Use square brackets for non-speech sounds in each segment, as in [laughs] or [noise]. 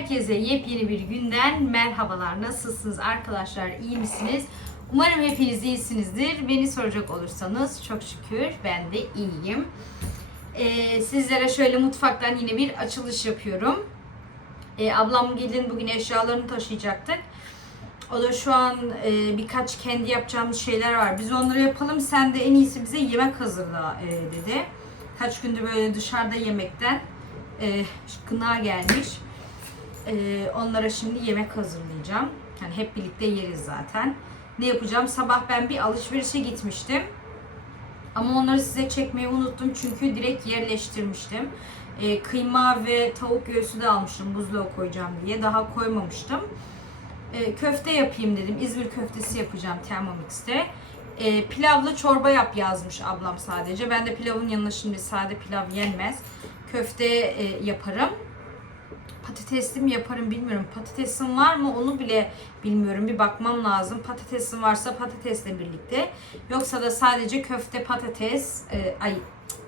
Herkese yepyeni bir günden merhabalar. Nasılsınız arkadaşlar? İyi misiniz? Umarım hepiniz iyisinizdir. Beni soracak olursanız çok şükür ben de iyiyim. Ee, sizlere şöyle mutfaktan yine bir açılış yapıyorum. Ee, ablam gelin bugün eşyalarını taşıyacaktık. O da şu an e, birkaç kendi yapacağımız şeyler var. Biz onları yapalım. Sen de en iyisi bize yemek hazırla e, dedi. Kaç gündür böyle dışarıda yemekten e, gına gelmiş. E, onlara şimdi yemek hazırlayacağım. Yani hep birlikte yeriz zaten. Ne yapacağım? Sabah ben bir alışverişe gitmiştim. Ama onları size çekmeyi unuttum çünkü direkt yerleştirmiştim. E, kıyma ve tavuk göğsü de almıştım buzluğa koyacağım diye. Daha koymamıştım. E, köfte yapayım dedim. İzmir köftesi yapacağım Thermomix'te. E, pilavlı çorba yap yazmış ablam sadece. Ben de pilavın yanına şimdi sade pilav yenmez. Köfte e, yaparım. Patatesli mi yaparım bilmiyorum. Patatesim var mı onu bile bilmiyorum. Bir bakmam lazım. Patatesim varsa patatesle birlikte. Yoksa da sadece köfte patates, e, ay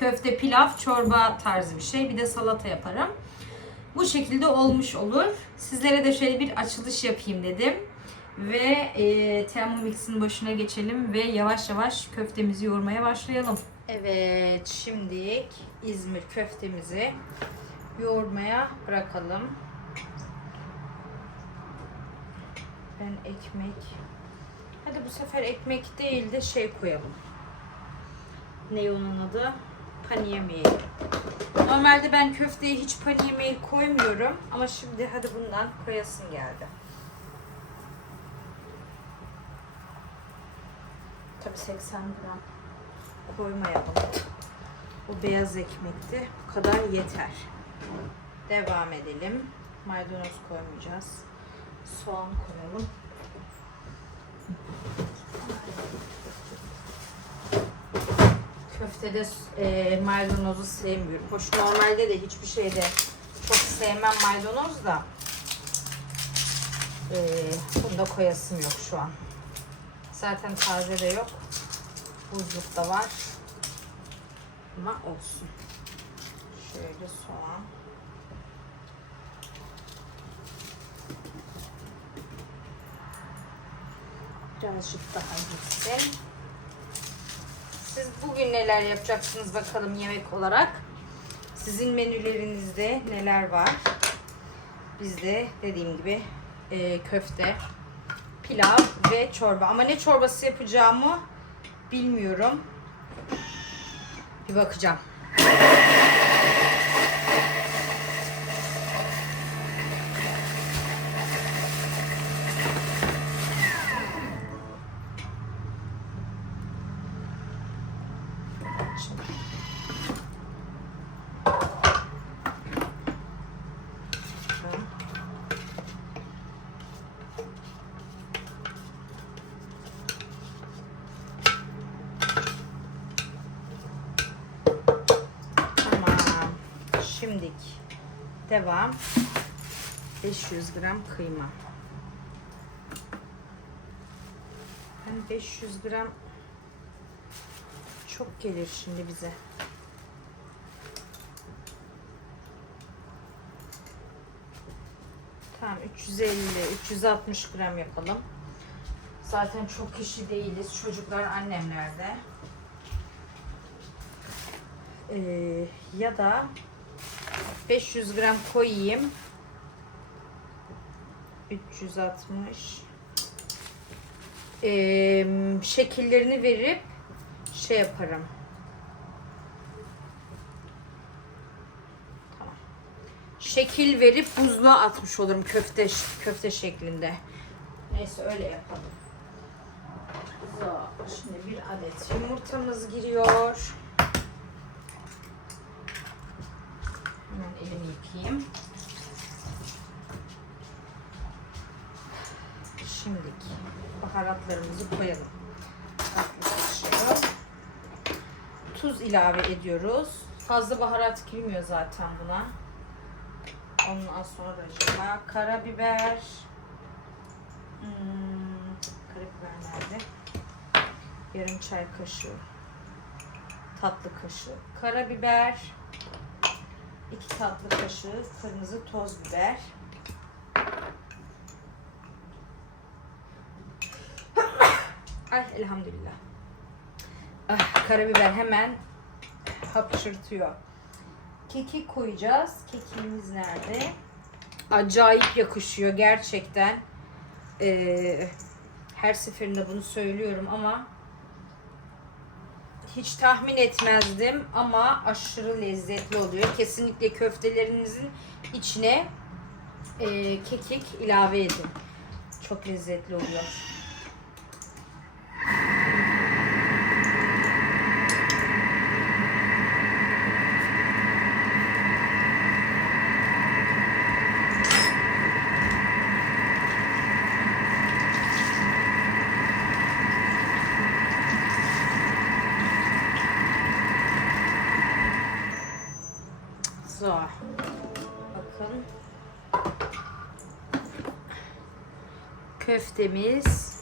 köfte pilav, çorba tarzı bir şey. Bir de salata yaparım. Bu şekilde olmuş olur. Sizlere de şöyle bir açılış yapayım dedim. Ve e, Thermomix'in başına geçelim ve yavaş yavaş köftemizi yoğurmaya başlayalım. Evet, şimdi İzmir köftemizi yoğurmaya bırakalım. Ben ekmek... Hadi bu sefer ekmek değil de şey koyalım. Ne onun adı? Paniyemeyil. Normalde ben köfteye hiç paniyemeyil koymuyorum. Ama şimdi hadi bundan koyasın geldi. Tabii 80 gram koymayalım. Bu beyaz ekmekti. Bu kadar yeter. Devam edelim. Maydanoz koymayacağız. Soğan koyalım. Köftede e, maydanozu sevmiyorum. Hoş normalde de hiçbir şeyde çok sevmem maydanoz da. E, bunda koyasım yok şu an. Zaten taze de yok. Buzlukta var. Ama olsun. Şöyle soğan. Birazcık daha gitsin. Siz bugün neler yapacaksınız bakalım yemek olarak? Sizin menülerinizde neler var? Bizde dediğim gibi e, köfte, pilav ve çorba. Ama ne çorbası yapacağımı bilmiyorum. Bir bakacağım. Devam. 500 gram kıyma. Hani 500 gram çok gelir şimdi bize. Tamam 350 360 gram yapalım. Zaten çok kişi değiliz. Çocuklar annemlerde. Ee, ya da 500 gram koyayım. 360 Ee, şekillerini verip şey yaparım. Şekil verip buzluğa atmış olurum köfte köfte şeklinde. Neyse öyle yapalım. So, Şimdi bir adet yumurtamız giriyor. Elimi yıkayayım. Şimdilik baharatlarımızı koyalım. Tatlı kaşığı. Tuz ilave ediyoruz. Fazla baharat girmiyor zaten buna. Ondan sonra acaba karabiber. Hmm, karabiber nerede? Yarım çay kaşığı. Tatlı kaşığı. Karabiber. 2 tatlı kaşığı kırmızı toz biber. [coughs] Ay elhamdülillah. Ah, karabiber hemen hapşırtıyor. Keki koyacağız. Kekimiz nerede? Acayip yakışıyor gerçekten. Ee, her seferinde bunu söylüyorum ama hiç tahmin etmezdim ama aşırı lezzetli oluyor. Kesinlikle köftelerinizin içine e, kekik ilave edin. Çok lezzetli oluyor. So. Bakın. Köftemiz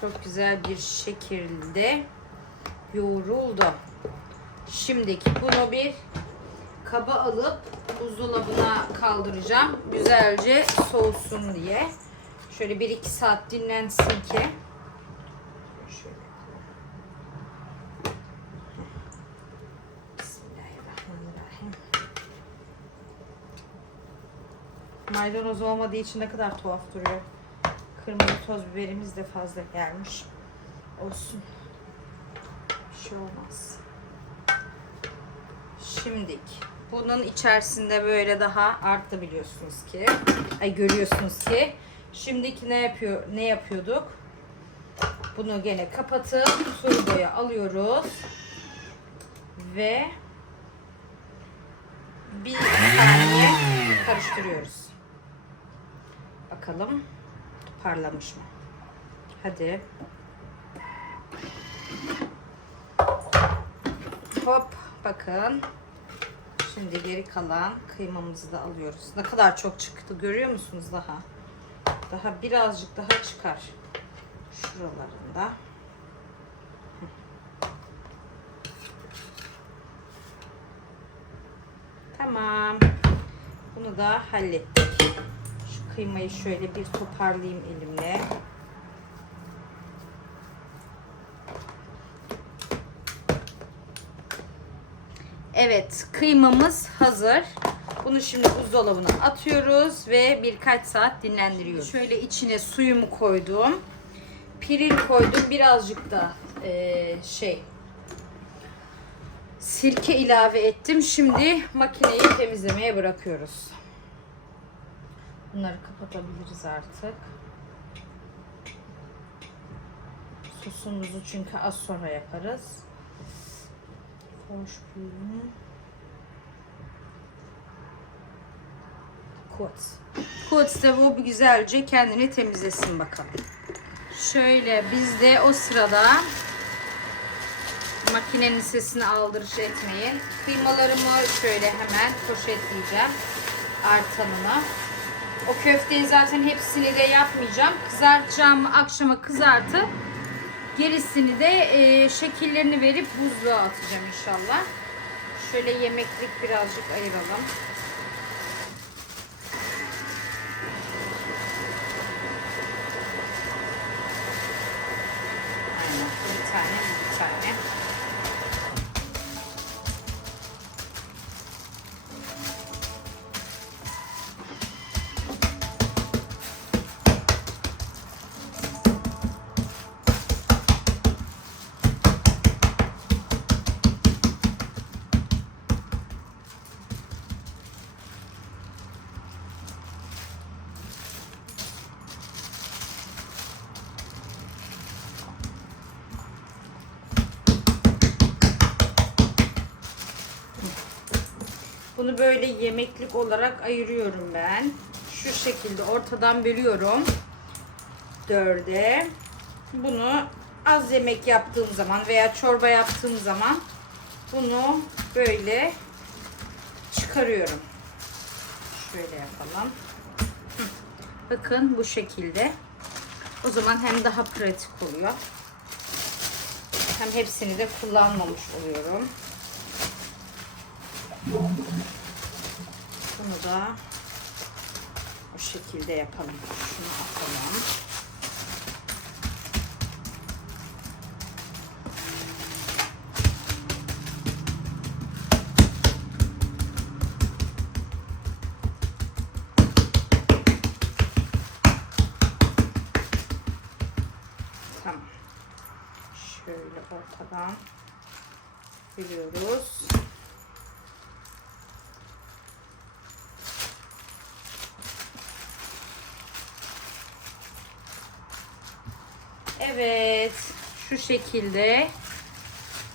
çok güzel bir şekilde yoğruldu. Şimdiki bunu bir kaba alıp buzdolabına kaldıracağım. Güzelce soğusun diye. Şöyle 1-2 saat dinlensin ki. Şöyle yapalım. Bismillahirrahmanirrahim. Maydanoz olmadığı için ne kadar tuhaf duruyor. Kırmızı toz biberimiz de fazla gelmiş. Olsun. Bir şey olmaz. Şimdik. Bunun içerisinde böyle daha arttı biliyorsunuz ki. Ay görüyorsunuz ki. Şimdiki ne yapıyor ne yapıyorduk? Bunu gene kapatıp turboya alıyoruz. Ve bir saniye karıştırıyoruz. Bakalım toparlamış mı? Hadi. Hop bakın. Şimdi geri kalan kıymamızı da alıyoruz. Ne kadar çok çıktı görüyor musunuz daha? Daha birazcık daha çıkar. Şuralarında. Tamam. Bunu da hallettik. Kıymayı şöyle bir toparlayayım elimle. Evet, kıymamız hazır. Bunu şimdi buzdolabına atıyoruz ve birkaç saat dinlendiriyoruz. Şöyle içine suyumu koydum. Piril koydum. Birazcık da eee, şey sirke ilave ettim. Şimdi makineyi temizlemeye bırakıyoruz. Bunları kapatabiliriz artık. Sosumuzu çünkü az sonra yaparız. Hoş büyüğünü. Kurz. Kurz da bu güzelce kendini temizlesin bakalım. Şöyle biz de o sırada makinenin sesini aldırış etmeyin. Kıymalarımı şöyle hemen poşetleyeceğim artanına. O köfteyi zaten hepsini de yapmayacağım. Kızartacağım akşama kızartıp gerisini de e, şekillerini verip buzluğa atacağım inşallah. Şöyle yemeklik birazcık ayıralım. Aynen. Bir tane, bir tane. Bunu böyle yemeklik olarak ayırıyorum ben. Şu şekilde ortadan bölüyorum. Dörde. Bunu az yemek yaptığım zaman veya çorba yaptığım zaman bunu böyle çıkarıyorum. Şöyle yapalım. Bakın bu şekilde. O zaman hem daha pratik oluyor. Hem hepsini de kullanmamış oluyorum. Bunu da bu şekilde yapalım. Şunu atalım. Tamam. Şöyle ortadan veriyoruz. Evet. Şu şekilde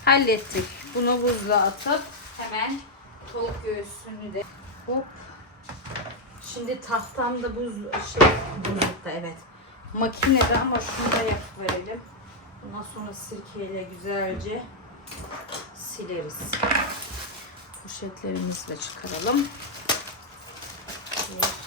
hallettik. Bunu buzluğa atıp hemen tavuk göğsünü de hop. Şimdi tahtamda buz şey buzlukta evet. Makinede ama şunu da yapıp verelim. Ondan sonra sirkeyle güzelce sileriz. Poşetlerimizi de çıkaralım. Bir,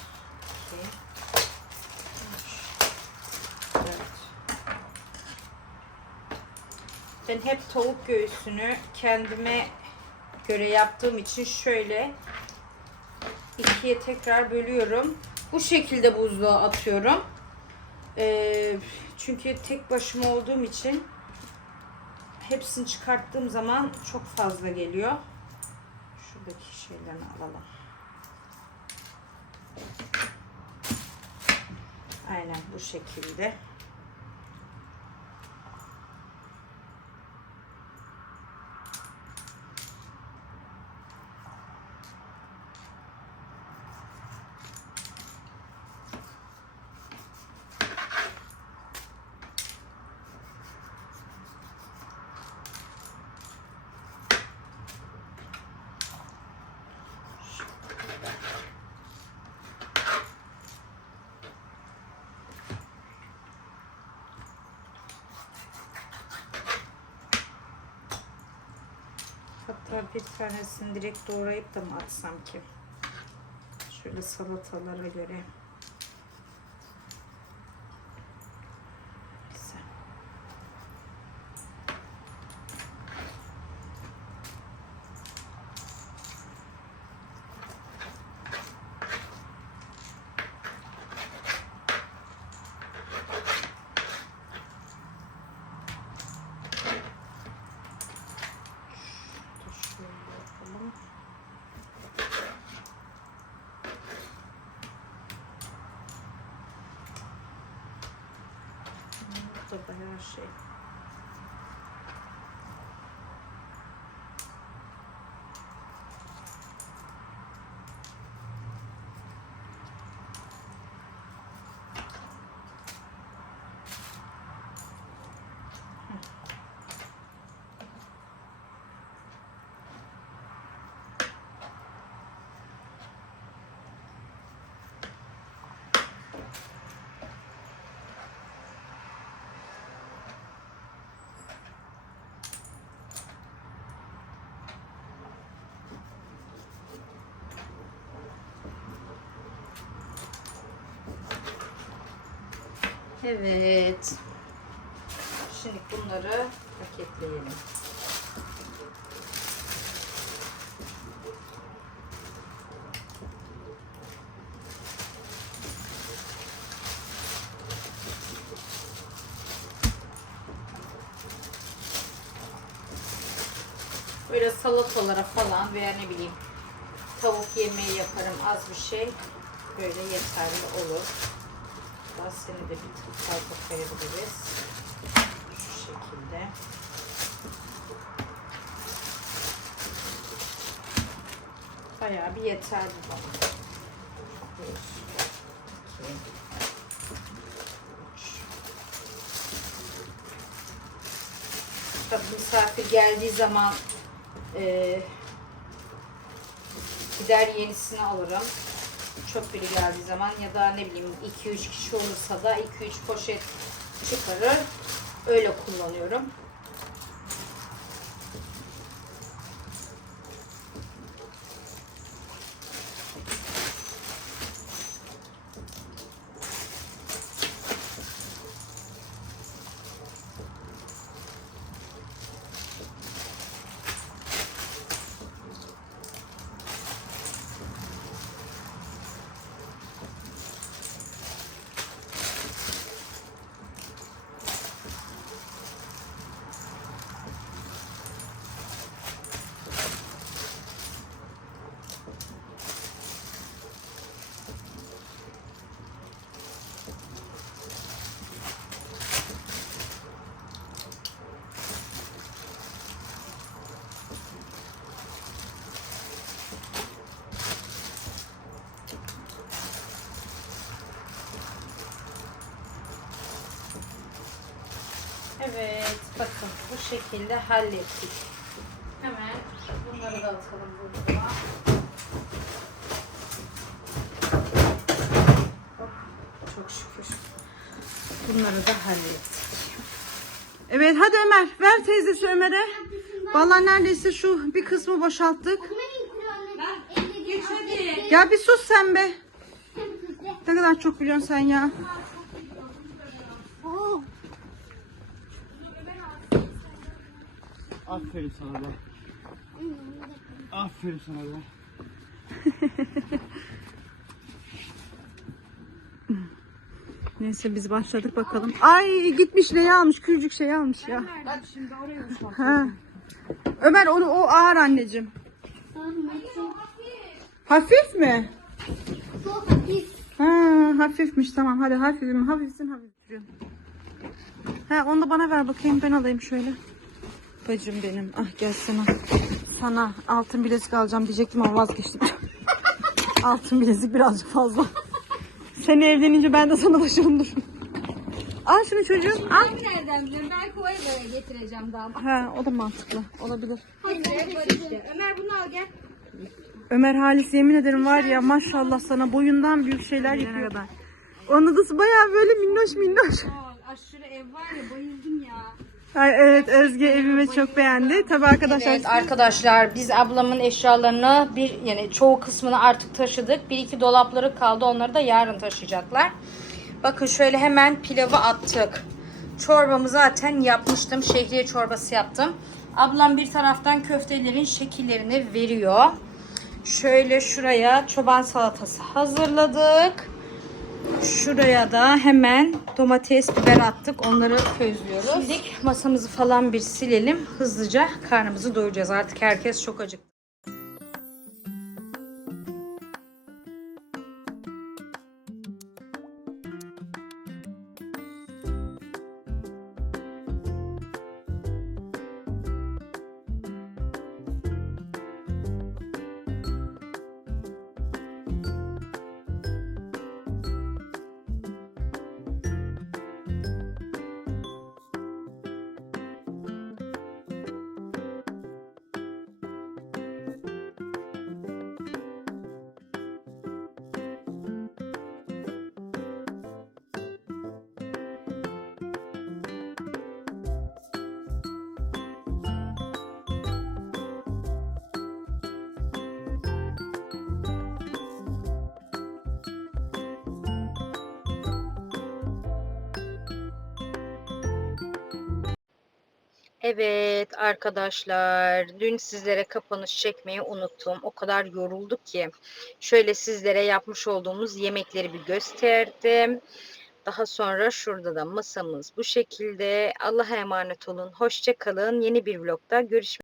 Ben hep tavuk göğsünü kendime göre yaptığım için şöyle ikiye tekrar bölüyorum. Bu şekilde buzluğa atıyorum. Ee, çünkü tek başıma olduğum için hepsini çıkarttığım zaman çok fazla geliyor. Şuradaki şeylerini alalım. Aynen bu şekilde. Hatta bir tanesini direkt doğrayıp da mı atsam ki? Şöyle salatalara göre. Güzel. Dur şöyle yapalım. Bu da bayağı şey. Evet. Şimdi bunları paketleyelim. Böyle salatalara falan veya ne bileyim tavuk yemeği yaparım az bir şey. Böyle yeterli olur. Seni de tık fazla koyabiliriz. Şu şekilde. Bayağı bir yeterli bana. Tabii misafir geldiği zaman e, gider yenisini alırım çok biri geldiği zaman ya da ne bileyim 2-3 kişi olursa da 2-3 poşet çıkarır. Öyle kullanıyorum. Bakın bu şekilde hallettik. Hemen bunları da atalım burada. Hop, Çok şükür. Bunları da hallettik. Evet hadi Ömer ver teyzesi Ömer'e. Vallahi neredeyse şu bir kısmı boşalttık. Ya bir sus sen be. Ne kadar çok biliyorsun sen ya. Aferin sana be. Aferin sana be. [laughs] Neyse biz başladık bakalım. Ay gitmiş neyi almış küçücük şey almış ya. Şimdi oraya uçmak. Ha. Ömer onu o ağır anneciğim. Hafif mi? Ha, hafifmiş tamam hadi hafifim hafifsin hafifsin. Ha onu da bana ver bakayım ben alayım şöyle. Bacım benim ah gel sana. Sana altın bilezik alacağım diyecektim ama vazgeçtim. [laughs] altın bilezik birazcık fazla. Sen evlenince ben de sana başarım dur. Al şunu çocuğum al. Nereden biliyorum? Belki o eve getireceğim daha. Ha o da mantıklı olabilir. Hadi var işte. Ömer bunu al gel. Ömer Halis yemin ederim var ya maşallah sana boyundan büyük şeyler yapıyor. Onun da bayağı böyle minnoş minnoş. Aa, aşırı ev var ya bayıldım ya. Evet Özge evimi çok beğendi. Tabii arkadaşlar Evet arkadaşlar biz ablamın eşyalarını bir yani çoğu kısmını artık taşıdık. Bir iki dolapları kaldı onları da yarın taşıyacaklar. Bakın şöyle hemen pilavı attık. Çorbamı zaten yapmıştım. Şehriye çorbası yaptım. Ablam bir taraftan köftelerin şekillerini veriyor. Şöyle şuraya çoban salatası hazırladık. Şuraya da hemen domates, biber attık. Onları közlüyoruz. Şimdi masamızı falan bir silelim. Hızlıca karnımızı doyuracağız. Artık herkes çok acıktı. Evet arkadaşlar dün sizlere kapanış çekmeyi unuttum. O kadar yorulduk ki. Şöyle sizlere yapmış olduğumuz yemekleri bir gösterdim. Daha sonra şurada da masamız bu şekilde. Allah'a emanet olun. Hoşça kalın. Yeni bir vlogda görüşmek